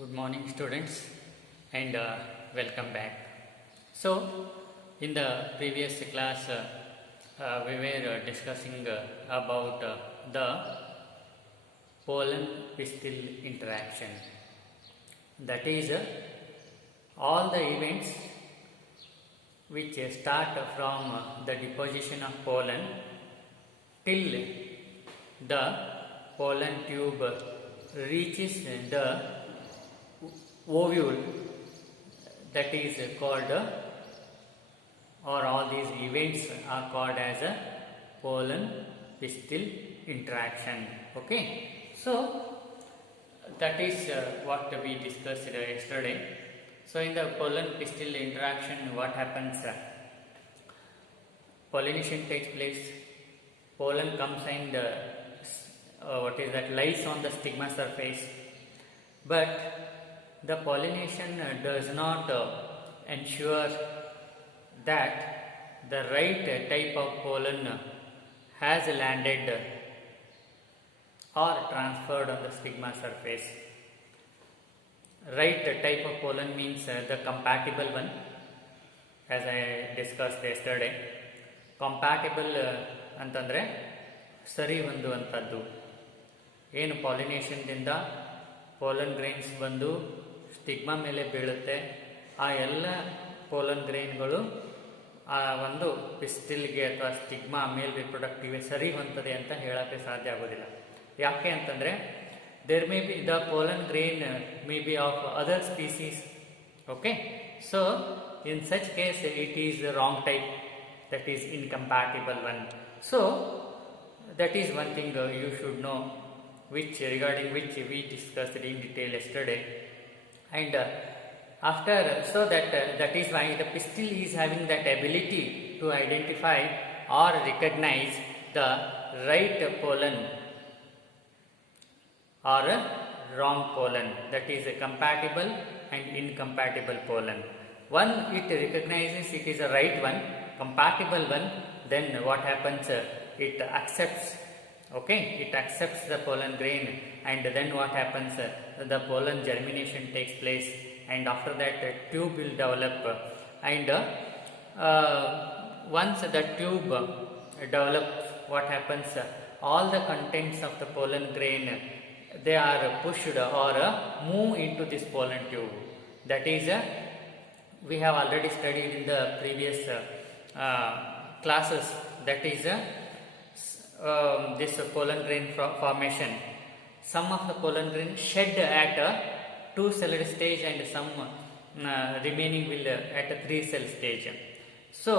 Good morning, students, and welcome back. So, in the previous class, we were discussing about the pollen pistil interaction. That is, all the events which start from the deposition of pollen till the pollen tube reaches the ovule, that is called or all these events are called as a pollen pistil interaction. Okay, so that is what we discussed yesterday. So in the pollen pistil interaction, what happens? Pollination takes place, pollen comes and lies on the stigma surface, but the pollination does not ensure that the right type of pollen has landed or transferred on the stigma surface. Right type of pollen means the compatible one, as I discussed yesterday. Compatible ಅಂತಂದರೆ ಸರಿ ಹೊಂದುವಂಥದ್ದು. ಏನು ಪಾಲಿನೇಷನ್ದಿಂದ pollen grains ಬಂದು stigma ಮೇಲೆ ಬೀಳುತ್ತೆ, ಆ ಎಲ್ಲ pollen ಗ್ರೈನ್ಗಳು ಆ ಒಂದು ಪಿಸ್ಟಿಲ್ಗೆ ಅಥವಾ ಸ್ಟಿಗ್ಮಾ ಮೇಲ್ ರಿಪ್ರೊಡಕ್ಟಿವ್ಗೆ ಸರಿ ಹೊಂತದೆ ಅಂತ ಹೇಳೋಕ್ಕೆ ಸಾಧ್ಯ ಆಗೋದಿಲ್ಲ. ಯಾಕೆ ಅಂತಂದರೆ there may be the pollen grain may be of other species. Okay, so in such case it is the wrong type, that is incompatible one. So that is one thing you should know, which regarding which we discussed in detail yesterday. And after, so that is why the pistil is having that ability to identify or recognize the right pollen or a wrong pollen, that is a compatible and incompatible pollen. One, it recognizes it is a right one, compatible one, then what happens? It accepts, okay, it accepts the pollen grain, and then what happens? The pollen germination takes place, and after that a tube will develop, and once the tube develops, what happens? All the contents of the pollen grain, they are pushed or move into this pollen tube. That is, we have already studied in the previous classes, that is this pollen grain formation. Some of the pollen grain shed at a 2-celled stage, and some remaining will at a 3-cell stage. So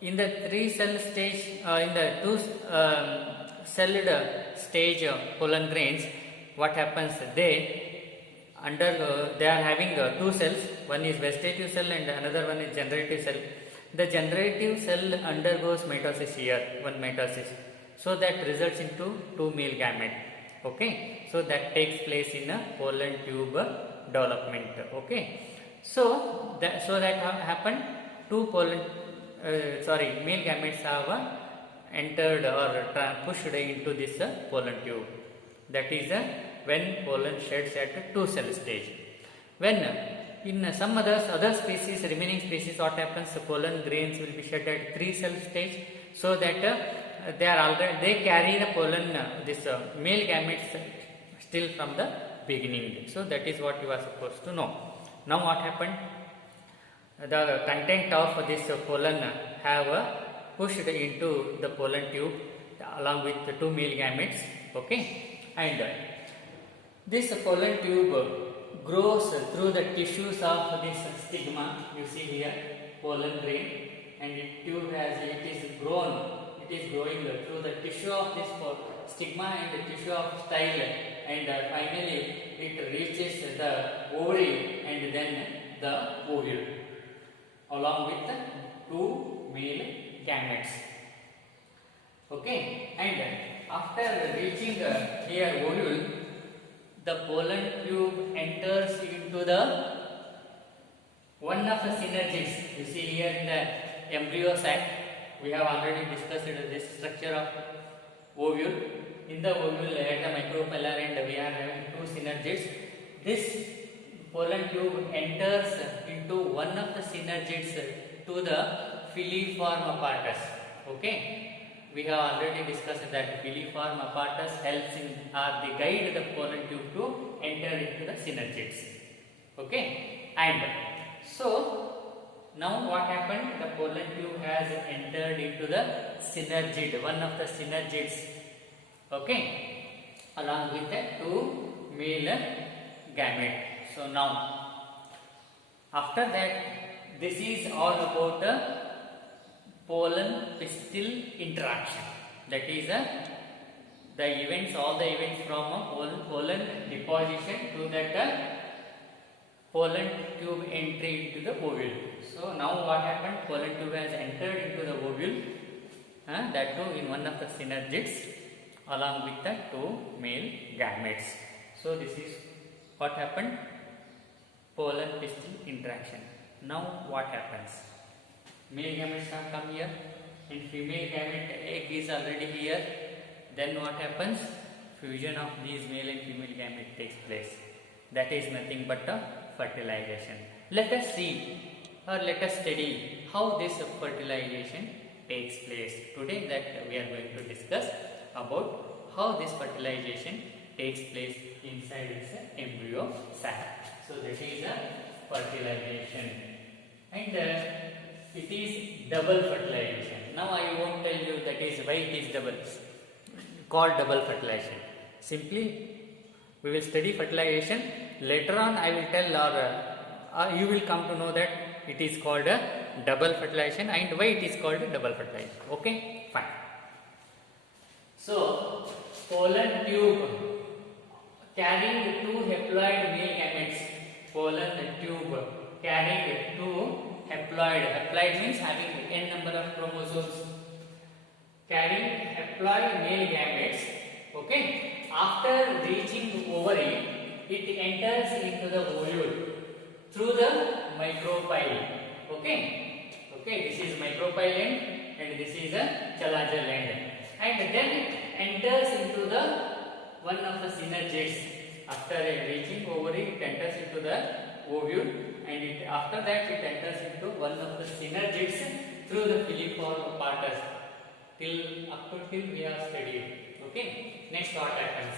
in the 3-cell stage, in the 2-celled stage pollen grains, what happens? They are having 2 cells. One is vegetative cell and another one is generative cell. The generative cell undergoes mitosis here, one mitosis, so that results into 2 male gametes. Okay, so that takes place in a pollen tube development. Okay, so that happened, 2 male gametes have entered or pushed into this pollen tube. That is when pollen sheds at a 2-cell stage. When in some other species, remaining species, what happens? Pollen grains will be shed at 3-cell stage, so that they carry the pollen, this male gametes still from the beginning. So that is what you are supposed to know. Now what happened? The content of this pollen have pushed into the pollen tube along with the 2 male gametes. Okay, and this pollen tube grows through the tissues of this stigma. You see here pollen grain, and the tube it is growing through the tissue of this stigma and the tissue of style, and finally it reaches the ovary and then the ovule along with the 2 male gametes. Okay, and after reaching here ovule, the pollen tube enters into the one of the synergies. You see here in the embryo sac, we have already discussed this structure of ovule. In the ovule at a micropellar end, we are having 2 synergids. this pollen tube enters into one of the synergids to the filiform apparatus. Okay, we have already discussed that filiform apparatus helps in or they guide the pollen tube to enter into the synergids. Okay, and so now what happened? The pollen tube has entered into the synergid, one of the synergids. Okay, along with the two male gamete. So now, after that, this is all about the pollen pistil interaction. That is the events, all the events from pollen deposition to that pollen tube entry into the ovule. So now what happened? Pollen tube has entered into the ovule, that too in one of the synergids along with the two male gametes. So this is what happened, pollen pistil interaction. Now what happens? Male gametes have come here and female gamete egg is already here. Then what happens? Fusion of these male and female gamete takes place. That is nothing but a fertilization. Let us see or let us study how this fertilization takes place. Today that we are going to discuss about how this fertilization takes place inside this embryo sac. So that is a fertilization, and it is double fertilization. Now I won't tell you that is why it is double, called double fertilization. Simply we will study fertilization. Later on I will tell or you will come to know that it is called a double fertilization and why it is called a double fertilization. Okay, fine. So pollen tube carrying two haploid male gametes. Pollen tube carrying two haploid. Haploid means having n number of chromosomes. Carrying haploid male gametes. Okay. After reaching ovary, it enters into the ovule through the micropyle. Okay. Okay. This is micropyle end and this is a chalazel end. And then it enters into the one of the synergids. After reaching ovary, it enters into the ovule, and after that it enters into one of the synergids through the filiform apparatus. Up to till we have studied. Okay. Next what happens?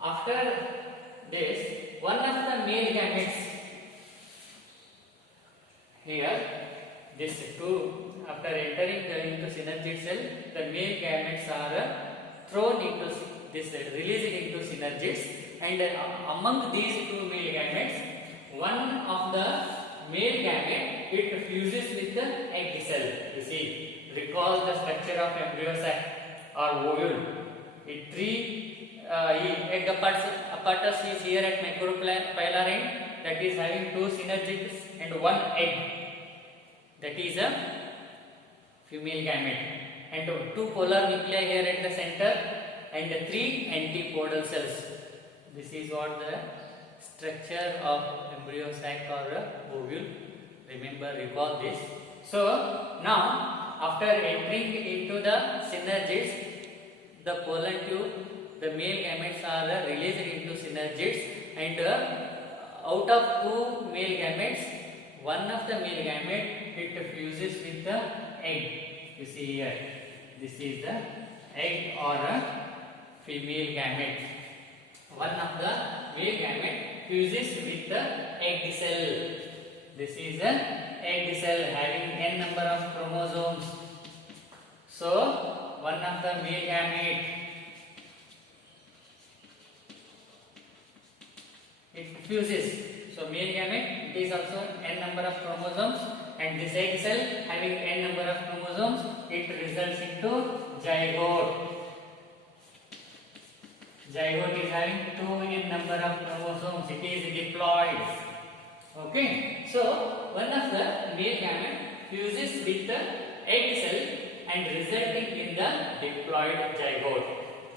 After this, one of the male gametes here, this two, after entering into synergid cell, the male gametes are thrown into this, released into synergids, and among these two male gametes, one of the male gamete it fuses with the egg cell. You see, recall the structure of embryo sac or ovule. Three egg apparatus is here at micropylar end, that is having two synergids and one egg, that is a female gamete, and two polar nuclei here at the center and three antipodal cells. This is what the structure of embryo sac or ovule. Remember, recall this. So now after entering into the synergids, the pollen tube, the male gametes are released into synergids, and out of two male gametes, one of the male gamete it fuses with the egg. You see here, this is the egg or a female gamete. One of the male gamete fuses with the egg cell. This is the egg cell having n number of chromosomes. So one of the male gamete it fuses. So male gamete it is also n number of chromosomes, and this egg cell having n number of chromosomes, it results into zygote. Zygote is having 2n number of chromosomes. It is diploid. Okay. So one of the male gamete fuses with the egg cell and resulting in the diploid zygote.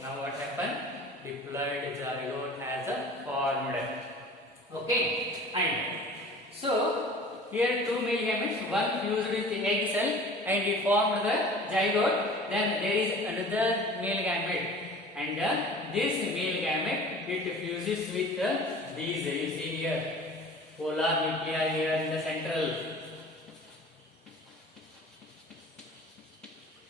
Now what happened? Diploid zygote has formed. Okay. And so here two male gametes, one fused with the egg cell and it formed the zygote. Then there is another male gamete, and this male gamete it fuses with the these you see here, polar nuclei here in the central.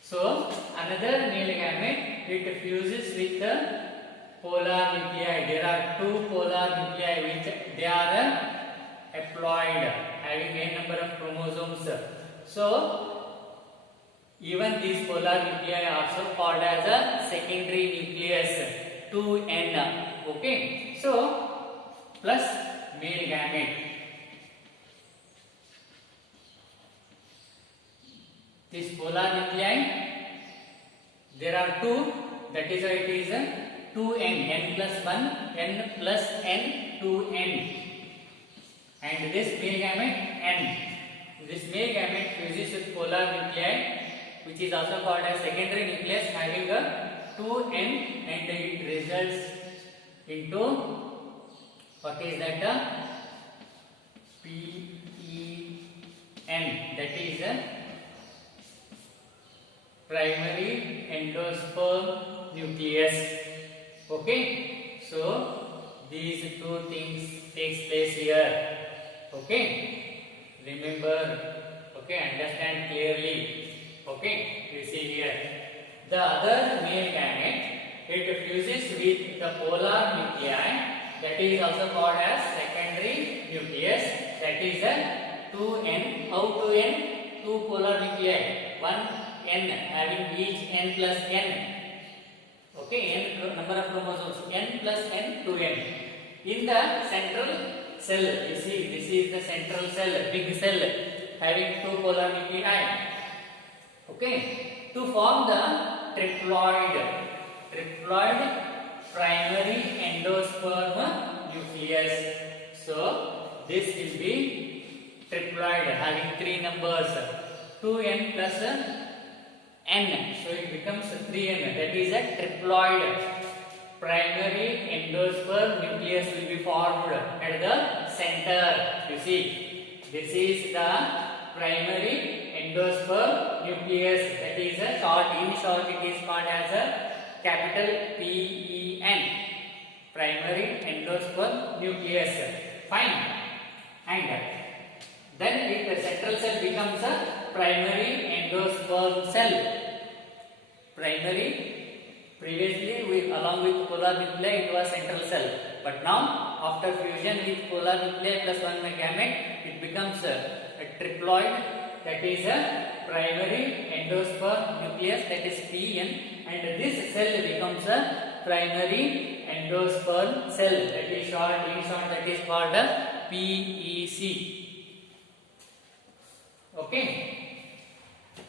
So another male gamete, it fuses with the polar nuclei. There are two polar nuclei which they are haploid, having n number of chromosomes. So even these polar nuclei are also called as a secondary nucleus, 2n. Okay, so plus male gamete. This polar nuclei, there are two, that is why it is a 2n, n plus 1, n plus n, 2n. And this male gamete, n. This male gamete fuses with polar nuclei, which is also called as secondary nucleus, having a 2n, and it results into what is that? PEN, that is a primary endosperm nucleus. Okay, so these two things takes place here. Okay, remember. Okay, understand clearly. Okay, you see here. The other male gamete, it fuses with the polar nuclei, that is also called as secondary nucleus, that is a 2n. How 2n? Two polar nuclei, 1n, having each n plus n. Okay, n number of chromosomes, n plus n, 2n. In the central cell, you see, this is the central cell, big cell, having two polar nuclei. Okay, to form the triploid primary endosperm nucleus. So this will be triploid, having three numbers, 2n plus n. So it becomes 3n. That is a triploid primary endosperm nucleus will be formed at the center. You see, this is the primary endosperm nucleus, that is a short, in short it is called as a capital PEN, primary endosperm nucleus. Fine. And then the central cell becomes a primary endosperm cell. Primary, previously along with polar nuclei it was central cell, but now after fusion with polar nuclei plus one gamete it becomes a triploid, that is a primary endosperm nucleus, that is PN, and this cell becomes a primary endosperm cell, that is short, in short that is called a PEC. Okay,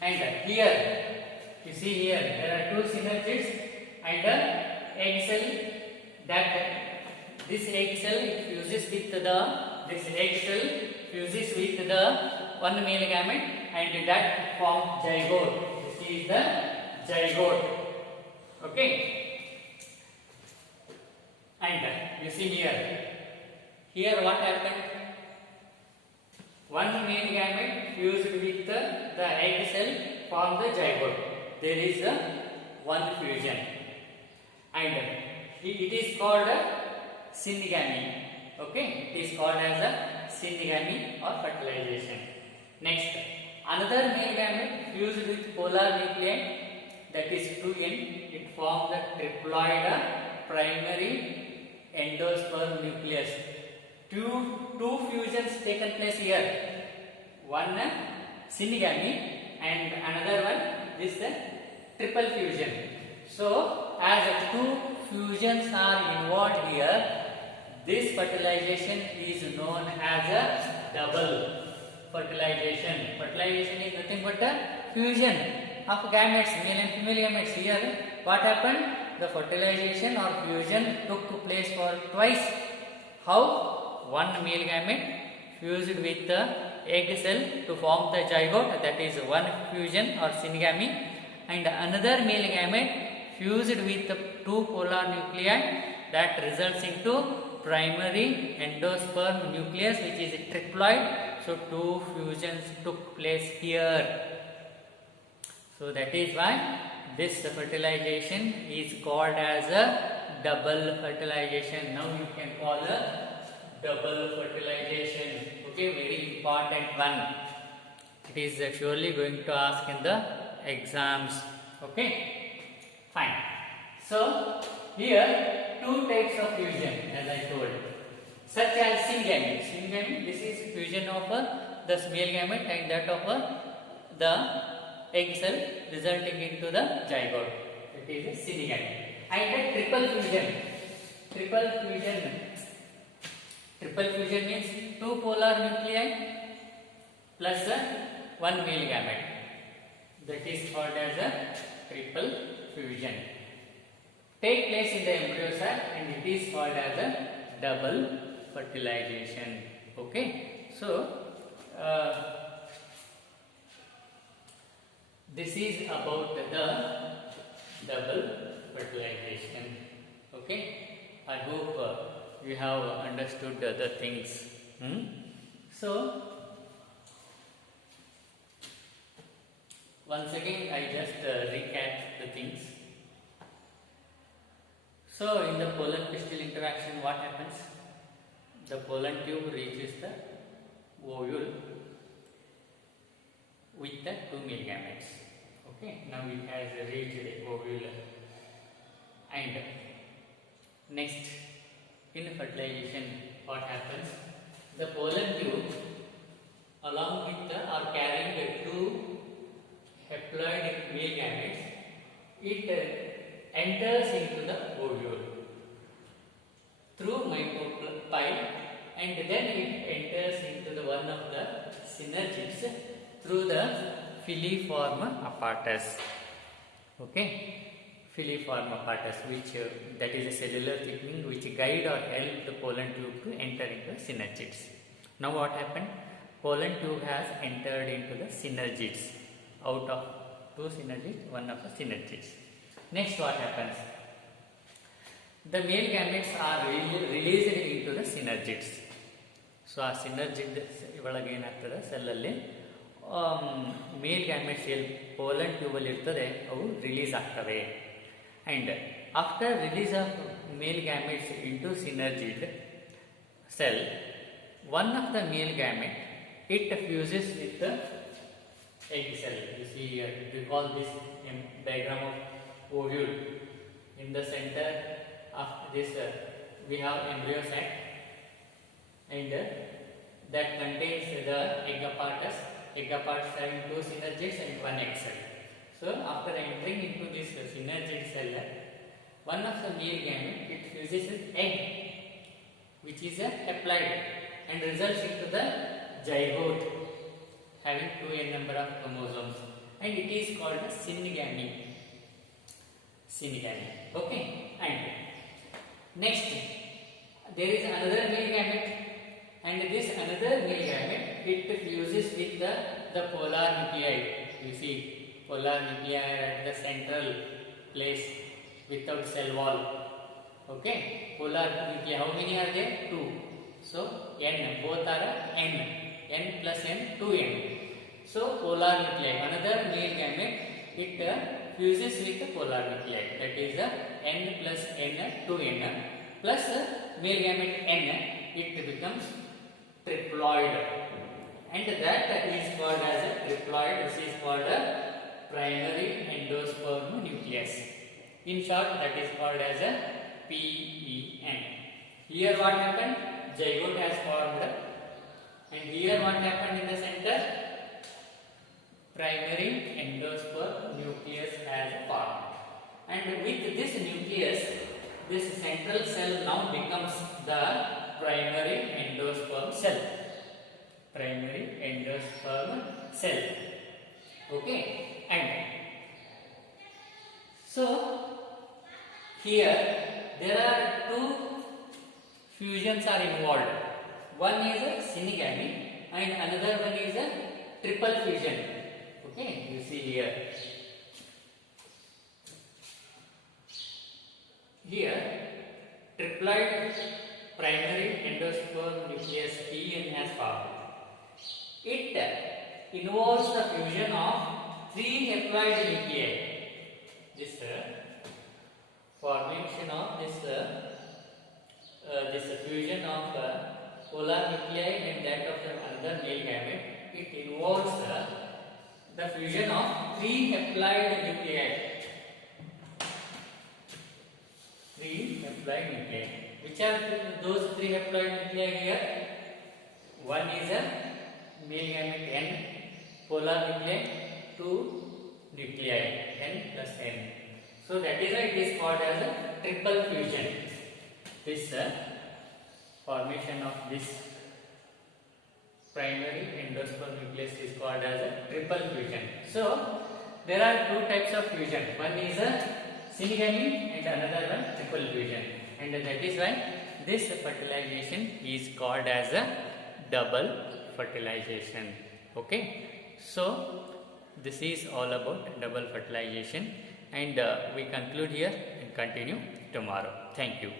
and here you see here there are two synergids and egg cell, that this egg cell it fuses with this egg cell fuses with the one male gamete and that forms zygote. This is the zygote. Okay, and you see here what happened? One male gamete fused with the egg cell formed the zygote. There is one fusion, and it is called syngamy. Okay, it is called as a syngamy or fertilization. Next, another male gamete fused with polar nuclei, that is 2n. It forms the triploid primary endosperm nucleus. Two fusions taken place here. One syngamy and another one this triple fusion. So as two fusions are involved here, this fertilization is known as a double fertilization. Fertilization is nothing but a fusion of gametes, male and female gametes. Here what happened? The fertilization or fusion took place for twice. How? One male gamete fused with the egg cell to form the zygote, that is one fusion or syngamy, and another male gamete fused with the two polar nuclei, that results into primary endosperm nucleus, which is triploid. So two fusions took place here. So that is why this fertilization is called as a double fertilization. Now you can call double fertilization. Okay, very important one. It is surely going to ask in the exams. Okay, fine. So here two types of fusion, as I told, such as syngamete. Syngamete, this is fusion of the male gamete and that of the egg cell resulting into the zygote. That is a syngamete. And the triple fusion. Triple fusion means two polar nuclei plus one male gamete. That is called as a triple fusion. Take place in the embryo sac and it is called as a double fertilization. Okay, so this is about the double fertilization. Okay, I hope you have understood the things. So once again I just recap the things. So in the pollen pistil interaction, what happens? The pollen tube reaches the ovule with the two male gametes. Okay, now it has reached the ovule. And next, in fertilization, what happens? The pollen tube, along with the or carrying the two haploid male gametes, it enters into the ovule through micropyle, and then it enters into the one of the synergids through the filiform apparatus. Okay, filiform apparatus, which that is a cellular thickening which guide or help the pollen tube to enter into the synergids. Now what happened? Pollen tube has entered into the synergids. Out of two synergids, one of the synergids. Next, what happens? The male gametes are released into the synergids. So, a synergid ಒಳಗೆ ಏನಾಗ್ತದೆ ಸೆಲ್ಲಲ್ಲಿ ಮೇಲ್ gametes ಎಲ್ಲಿ pollen ಟ್ಯೂಬಲ್ಲಿ ಇರ್ತದೆ ಅವು release ಆಗ್ತವೆ. And after release of male gametes into synergid cell, one of the male gamete, it fuses with the egg cell. You see here, recall this diagram of ovule. In the center of this we have embryo sac, and that contains the egg apparatus. Egg apparatus having two synergids and one egg cell. So after entering into this synergid cell, one of the male gamete, it fuses with egg, which is a haploid, and results into the zygote having 2n number of chromosomes, and it is called a syngamy. Okay, and next there is another male gamete, and this another male gamete, it fuses with the polar nuclei. You see polar nuclei at the central place without cell wall. Okay, polar nuclei, how many are there? 2. So n, both are n plus n, 2n. So polar nuclei, another male gamete, it fuses with the polar nuclei, that is n plus n, 2n, plus male gamete n, it becomes triploid, and that is called as a triploid. This is called a primary endosperm nucleus. In short, that is called as a PEN. Here what happened? Zygote has formed, and here what happened in the center? Primary endosperm nucleus has formed, and with this nucleus, this central cell now becomes the primary endosperm cell. Primary endosperm cell. Okay, and so here there are two fusions are involved. One is a synegamy and another one is a triple fusion. Okay, you see here. Here, triploid primary endosperm nucleus PN has formed. It involves the fusion of 3 haploid nuclei. This formation of this fusion of polar nuclei and that of the another male gamete, it involves the fusion of three haploid nuclei. Three haploid nuclei. Which are those three haploid nuclei here? One is a male gamete N, polar nuclei, two nuclei N plus N. So that is why it is called as a triple fusion. This formation of this primary endosperm nucleus is called as a triple fusion. So there are two types of fusion. One is a syngamy and another one triple fusion. And that is why this fertilization is called as a double fertilization. Okay. So this is all about double fertilization, and we conclude here and continue tomorrow. Thank you.